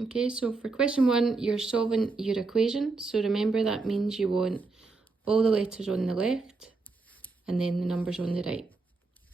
Okay, so for question 1, you're solving your equation. So remember, that means you want all the letters on the left and then the numbers on the right.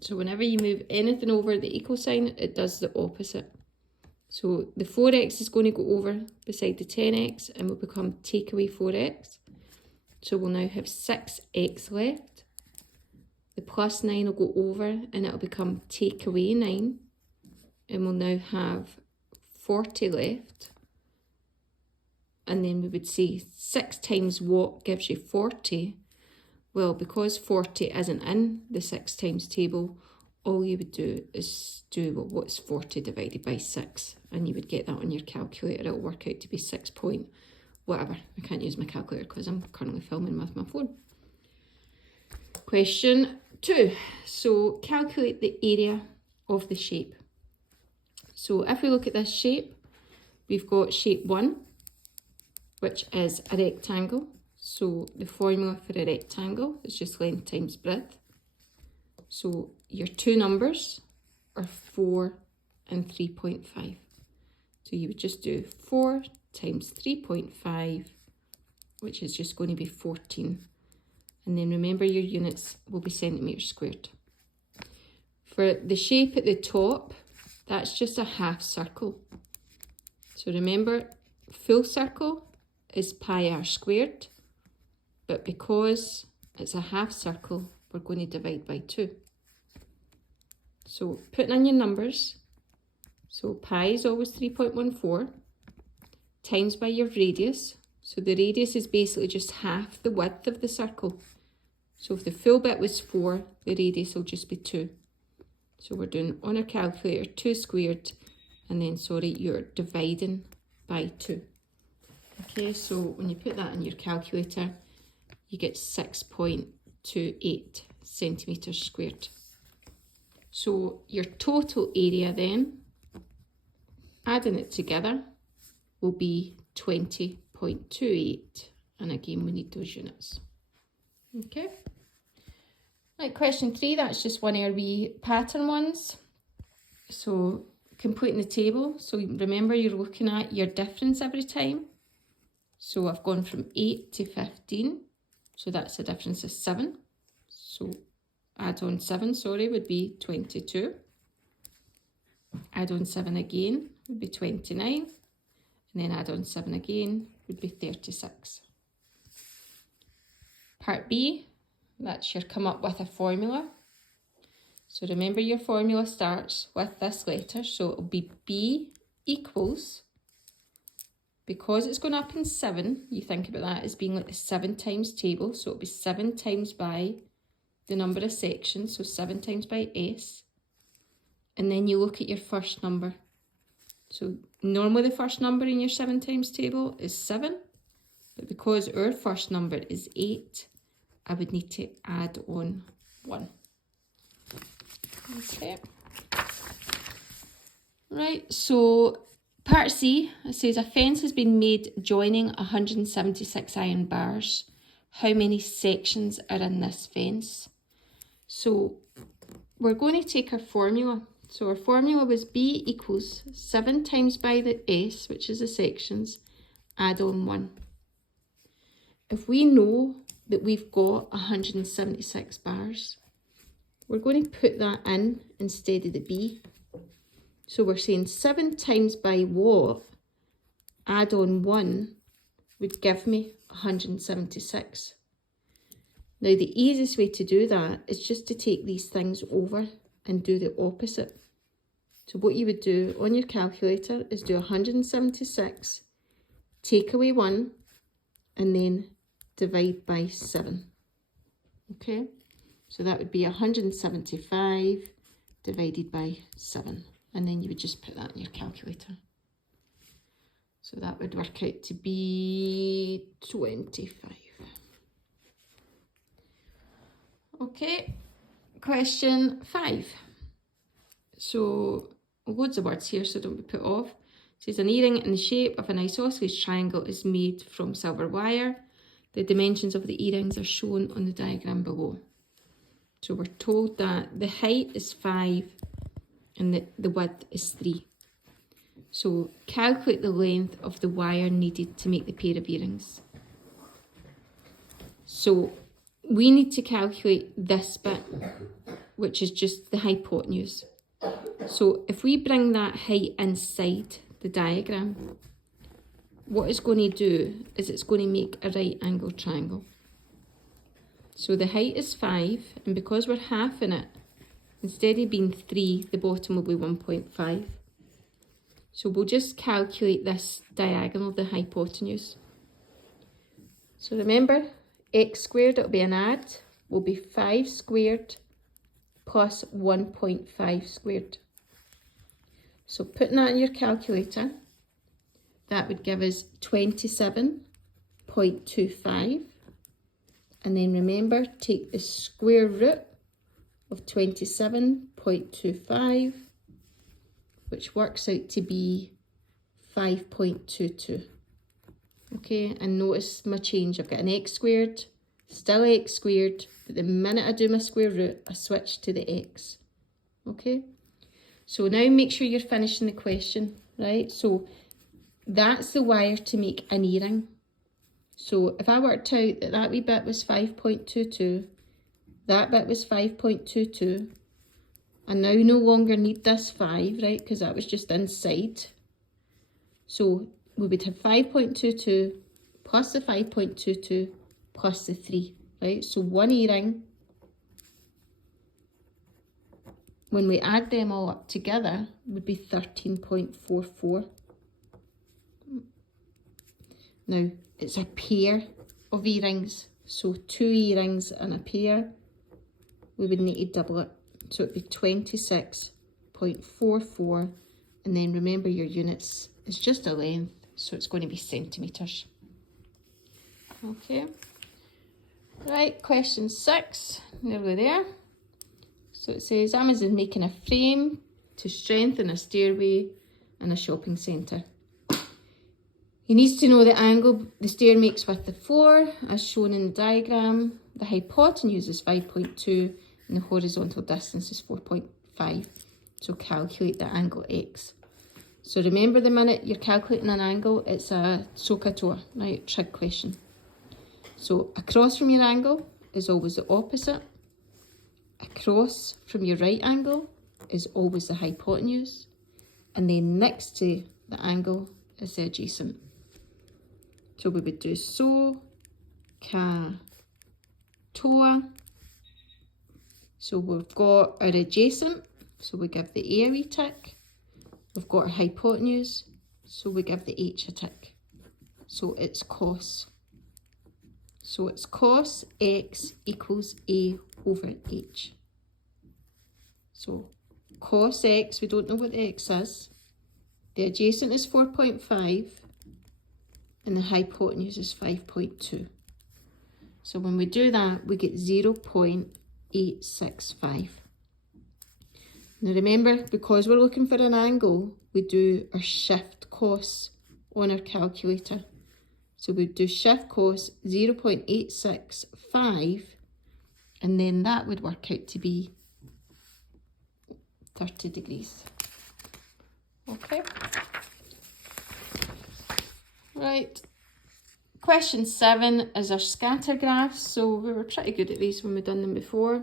So whenever you move anything over the equal sign, it does the opposite. So the 4x is going to go over beside the 10x and will become take away 4x. So we'll now have 6x left. The plus 9 will go over and it'll become take away 9. And we'll now have 40 left. And then we would say 6 times what gives you 40? Well, because 40 isn't in the 6 times table, all you would do is do, well, what's 40 divided by 6? And you would get that on your calculator. It'll work out to be 6 point whatever. I can't use my calculator because I'm currently filming with my phone. Question 2. So calculate the area of the shape. So if we look at this shape, we've got shape 1, which is a rectangle. So the formula for a rectangle is just length times breadth. So your two numbers are 4 and 3.5. So you would just do 4 times 3.5, which is just going to be 14. And then remember, your units will be centimetres squared. For the shape at the top, that's just a half circle. So remember, full circle is pi r squared, but because it's a half circle, we're going to divide by 2. So putting in your numbers, so pi is always 3.14, times by your radius. So the radius is basically just half the width of the circle. So if the full bit was 4, the radius will just be 2. So we're doing on our calculator 2 squared, and then, you're dividing by 2. Okay, so when you put that in your calculator, you get 6.28 centimetres squared. So your total area then, adding it together, will be 20.28. And again, we need those units. Okay. Right, question 3, that's just one of our wee pattern ones. So completing the table. So remember, you're looking at your difference every time. So I've gone from 8 to 15. So that's a difference of 7. So add on 7, would be 22. Add on 7 again would be 29. And then add on 7 again would be 36. Part B, that's your come up with a formula. So remember, your formula starts with this letter. So it'll be B equals, because it's going up in 7, you think about that as being like the 7 times table. So it'll be 7 times by the number of sections, so 7 times by S. And then you look at your first number. So normally the first number in your 7 times table is 7, but because our first number is 8, I would need to add on 1. Okay. Right, so part C, it says a fence has been made joining 176 iron bars. How many sections are in this fence? So we're going to take our formula. So our formula was B equals 7 times by the S, which is the sections, add on 1. If we know that we've got 176 bars, we're going to put that in instead of the B. So we're saying 7 times by what, add on 1, would give me 176. Now the easiest way to do that is just to take these things over and do the opposite. So what you would do on your calculator is do 176, take away 1, and then divide by 7. Okay, so that would be 175 divided by 7. And then you would just put that in your calculator. So that would work out to be 25. Okay, question 5. So loads of words here, so don't be put off. It says an earring in the shape of an isosceles triangle is made from silver wire. The dimensions of the earrings are shown on the diagram below. So we're told that the height is 5 and the width is 3. So calculate the length of the wire needed to make the pair of earrings. So we need to calculate this bit, which is just the hypotenuse. So if we bring that height inside the diagram, what it's going to do is it's going to make a right angle triangle. So the height is 5, and because we're halving it, instead of being 3, the bottom will be 1.5. So we'll just calculate this diagonal of the hypotenuse. So remember, x squared, it'll be an add, will be 5 squared plus 1.5 squared. So putting that in your calculator, that would give us 27.25. And then remember, take the square root of 27.25, which works out to be 5.22. Okay, and notice my change. I've got an x squared, still x squared, but the minute I do my square root, I switch to the x. Okay, so now make sure you're finishing the question, right? So that's the wire to make an earring. So if I worked out that that wee bit was 5.22, that bit was 5.22, I now no longer need this 5, right, because that was just inside. So we would have 5.22 plus the 5.22 plus the 3, right? So one earring, when we add them all up together, would be 13.44. Now, it's a pair of earrings, so 2 earrings and a pair, we would need to double it. So it'd be 26.44, and then remember your units is just a length, so it's going to be centimetres. Okay, right, question 6, nearly there. So it says, Amazon making a frame to strengthen a stairway in a shopping centre. He needs to know the angle the stair makes with the floor, as shown in the diagram. The hypotenuse is 5.2 and the horizontal distance is 4.5. So calculate the angle x. So remember, the minute you're calculating an angle, it's a SOHCAHTOA, right, trig question. So across from your angle is always the opposite. Across from your right angle is always the hypotenuse. And then next to the angle is the adjacent. So we would do SOHCAHTOA. So we've got our adjacent, so we give the A a wee tick. We've got our hypotenuse, so we give the H a tick. So it's cos. So it's cos x equals A over H. So cos x, we don't know what the x is. The adjacent is 4.5 and the hypotenuse is 5.2. So when we do that, we get 0.865. Now remember, because we're looking for an angle, we do our shift cos on our calculator. So we do shift cos 0.865, and then that would work out to be 30 degrees. Okay. Right. Question 7 is our scatter graphs. So we were pretty good at these when we've done them before.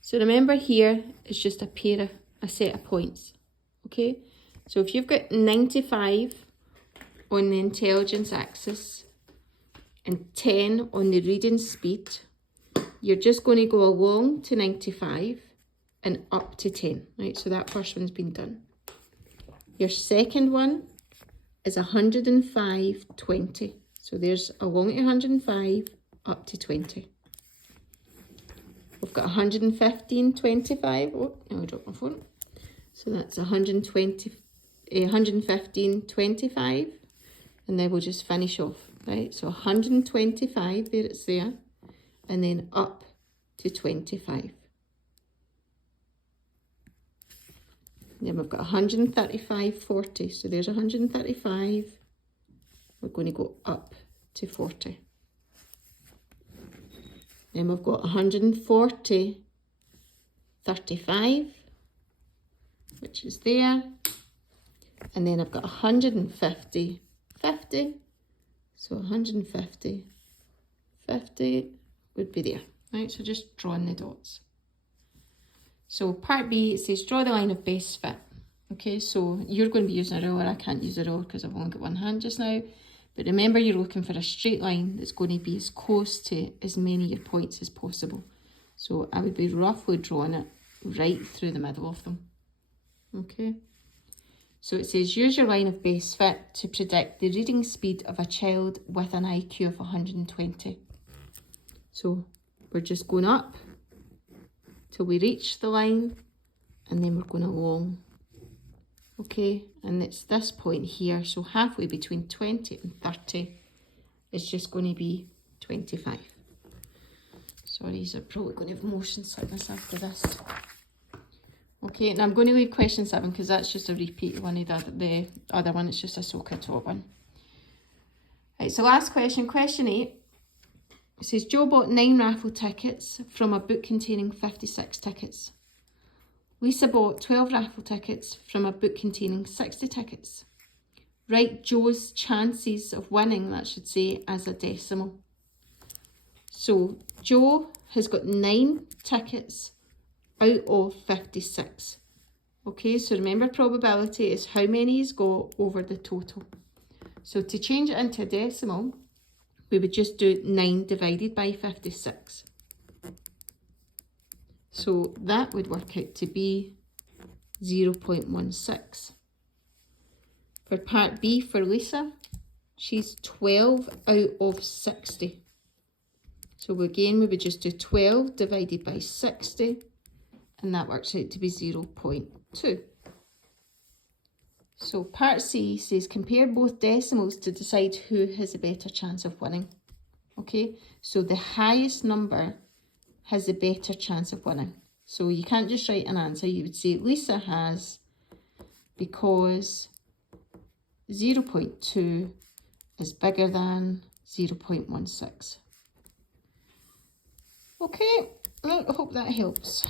So remember, here it's just a set of points. Okay. So if you've got 95 on the intelligence axis and 10 on the reading speed, you're just going to go along to 95 and up to 10, right? So that first one's been done. Your second one is 105.20. So there's along at 105 up to 20. We've got 115.25. Oh, now I dropped my phone. So that's 115.25. And then we'll just finish off, right? So 125, there it's there. And then up to 25. Then we've got 135.40. So there's 135. We're going to go up to 40. Then we've got 140.35, which is there. and then I've got 150, 50, so 150, 50 would be there, right? So just drawing the dots. So part B, it says draw the line of best fit. Okay, so you're going to be using a ruler. I can't use a ruler because I've only got one hand just now. But remember, you're looking for a straight line that's going to be as close to as many of your points as possible. So I would be roughly drawing it right through the middle of them. Okay. So it says use your line of best fit to predict the reading speed of a child with an IQ of 120. So we're just going up till we reach the line, and then we're going along. Okay, and it's this point here, so halfway between 20 and 30 is just going to be 25. Sorry, you're probably going to have motion sickness after this. Okay, and I'm going to leave question 7 because that's just a repeat of one of the other one. It's just a SOHCAHTOA one. Right, so last question, question 8. It says Joe bought 9 raffle tickets from a book containing 56 tickets. Lisa bought 12 raffle tickets from a book containing 60 tickets. Write Joe's chances of winning, that should say, as a decimal. So Joe has got 9 tickets out of 56. Okay, so remember probability is how many he's got over the total. So to change it into a decimal, we would just do 9 divided by 56. So that would work out to be 0.16. For part B for Lisa, she's 12 out of 60. So again, we would just do 12 divided by 60, and that works out to be 0.2. So part C says compare both decimals to decide who has a better chance of winning. Okay, so the highest number has a better chance of winning. So you can't just write an answer. You would say Lisa has, because 0.2 is bigger than 0.16. Okay, I hope that helps.